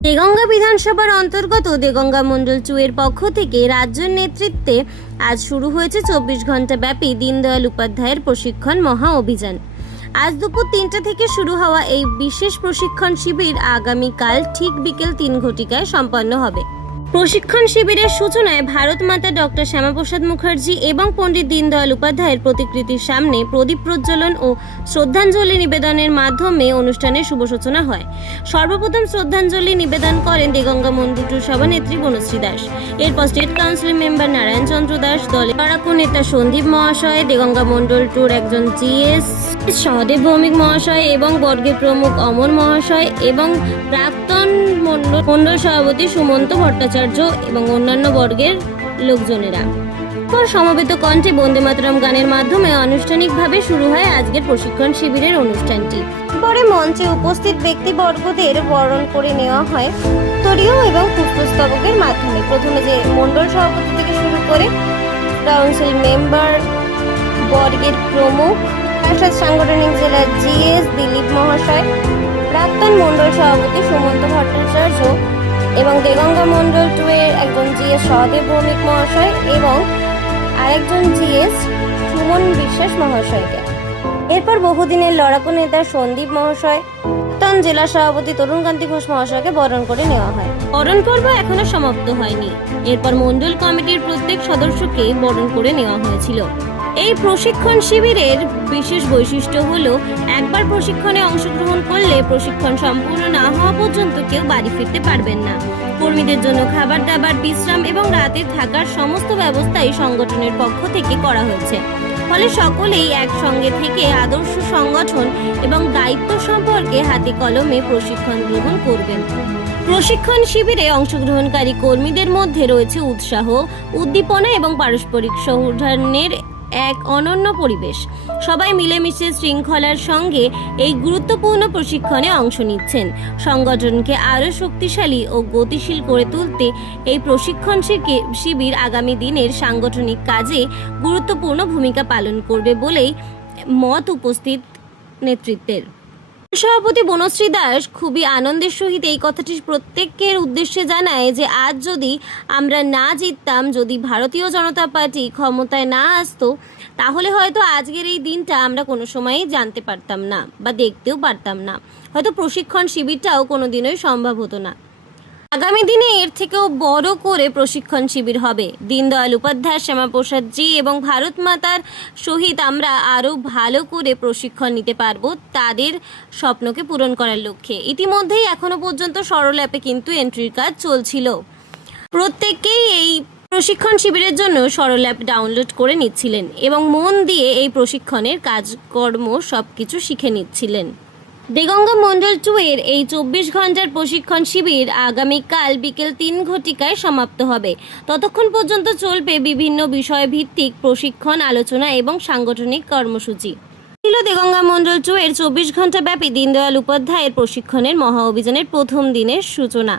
দেগঙ্গা বিধানসভার অন্তর্গত দেগঙ্গা মণ্ডল 2 এর পক্ষ থেকে রাজ্যের নেতৃত্বে আজ শুরু হয়েছে 24 ঘন্টা ব্যাপী দীনদয়াল উপাধ্যায়ের প্রশিক্ষণ মহা অভিযান। আজ দুপুর 3টা থেকে শুরু হওয়া এই বিশেষ প্রশিক্ষণ শিবির আগামীকাল ঠিক বিকেল 3 ঘটিকায় সম্পন্ন হবে। প্রশিক্ষণ শিবিরের সূচনায় ভারত মাতা ডক্টর শ্যামাপ্রসাদ মুখার্জি এবং পণ্ডিত দীনদয়াল উপাধ্যায়ের প্রতিকৃতির সামনে প্রদীপ প্রজ্বলন ও শ্রদ্ধাঞ্জলি নিবেদনের মাধ্যমে অনুষ্ঠানের শুভ সূচনা হয়। সর্বপ্রথম শ্রদ্ধাঞ্জলি নিবেদন করেন দেগঙ্গা মণ্ডল 2 সভানেত্রী বনশ্রী দাস। এরপর state council member Narayan Chandra Das, দলের লড়াকু নেতা সন্দীপ মহাশয়, দেগঙ্গা মণ্ডল 2 একজন জিএস সহদেব ভৌমিক মহাশয় এবং বর্গের প্রমুখ অমর মহাশয় এবং প্রাক্তন মণ্ডল সভাপতি সুমন্ত ভট্টাচার্য এবং অন্যান্য বর্গের লোকজনেরা। পর সমবেত কণ্ঠে বন্দে মাতরম গানের মাধ্যমে আনুষ্ঠানিকভাবে শুরু হয় আজকের প্রশিক্ষণ শিবিরের অনুষ্ঠানটি। পরে মঞ্চে উপস্থিত ব্যক্তিবর্গদের বরণ করে নেওয়া হয় উত্তরীয় এবং পুষ্পস্তবকের মাধ্যমে। প্রথমে যে মণ্ডল সভাপতি থেকে শুরু করে কাউন্সিল মেম্বার, বর্গের প্রমুখ, সাংগঠনিক জেলার জিএস দিলীপ মহাশয়, প্রাক্তন মণ্ডল সভাপতি সুমন্ত ভট্টাচার্য এবং দেগঙ্গা মণ্ডল 2 এর একজন জিএস সহদেব ভৌমিক মহাশয় এবং আরেকজন জিএস সুমন বিশ্বাস মহাশয়কে। এরপর বহুদিনের লড়াকু নেতা সন্দীপ মহাশয়, প্রাক্তন জেলা সভাপতি তরুণকান্তি ঘোষ মহাশয়কে বরণ করে নেওয়া হয়। বরণ পর্ব এখনো সমাপ্ত হয়নি। এরপর মণ্ডল কমিটির প্রত্যেক সদস্যকে বরণ করে নেওয়া হয়েছিল। এই প্রশিক্ষণ শিবিরের বিশেষ বৈশিষ্ট্য হলো একবার প্রশিক্ষণে অংশগ্রহণ করলে প্রশিক্ষণ সম্পূর্ণ না হওয়া পর্যন্ত কেউ বাড়ি ফিরতে পারবেন না। কর্মীদের জন্য খাবার দাবার, বিশ্রাম এবং রাতে থাকার সমস্ত ব্যবস্থাই সংগঠনের পক্ষ থেকে করা হয়েছে। ফলে সকলেই একসঙ্গে থেকে আদর্শ সংগঠন এবং দায়িত্ব সম্পর্কে হাতে কলমে প্রশিক্ষণ গ্রহণ করবেন। প্রশিক্ষণ শিবিরে অংশগ্রহণকারী কর্মীদের মধ্যে রয়েছে উৎসাহ, উদ্দীপনা এবং পারস্পরিক সৌহার্দ্যের এক অনন্য পরিবেশ। সবাই মিলেমিশে শৃঙ্খলার সঙ্গে এই গুরুত্বপূর্ণ প্রশিক্ষণে অংশ নিচ্ছেন। সংগঠনকে আরও শক্তিশালী ও গতিশীল করে তুলতে এই প্রশিক্ষণ শিবির আগামী দিনের সাংগঠনিক কাজে গুরুত্বপূর্ণ ভূমিকা পালন করবে বলেই মত উপস্থিত নেতৃত্বের। সভাপতি বনশ্রী দাস খুবই আনন্দের সহিত এই কথাটি প্রত্যেকের উদ্দেশ্যে জানায় যে আজ যদি আমরা না জিততাম, যদি ভারতীয় জনতা পার্টি ক্ষমতায় না আসতো, তাহলে হয়তো আজকের এই দিনটা আমরা কোনো সময়ই জানতে পারতাম না বা দেখতেও পারতাম না। হয়তো প্রশিক্ষণ শিবিরটাও কোনোদিনই সম্ভব হতো না। আগামী দিনে এর থেকেও বড় করে প্রশিক্ষণ শিবির হবে। দীনদয়াল উপাধ্যায়, শ্যামাপ্রসাদজি এবং ভারত মাতার সহিত আমরা আরও ভালো করে প্রশিক্ষণ নিতে পারবো তাদের স্বপ্নকে পূরণ করার লক্ষ্যে। ইতিমধ্যেই এখনো পর্যন্ত সরল অ্যাপে কিন্তু এন্ট্রির কাজ চলছিল। প্রত্যেকেই এই প্রশিক্ষণ শিবিরের জন্য সরল অ্যাপ ডাউনলোড করে নিচ্ছিলেন এবং মন দিয়ে এই প্রশিক্ষণের কাজকর্ম সবকিছু শিখে নিচ্ছিলেন। দেগঙ্গা মণ্ডল 2 এর এই 24 ঘন্টার প্রশিক্ষণ শিবির আগামীকাল বিকেল 3 ঘটিকায় সমাপ্ত হবে। ততক্ষণ পর্যন্ত চলবে বিভিন্ন বিষয়ভিত্তিক প্রশিক্ষণ, আলোচনা এবং সাংগঠনিক কর্মসূচি। ছিল দেগঙ্গা মণ্ডল 2 এর 24 ঘন্টা ব্যাপী দীনদয়াল উপাধ্যায়ের প্রশিক্ষণের মহা অভিযানের প্রথম দিনের সূচনা।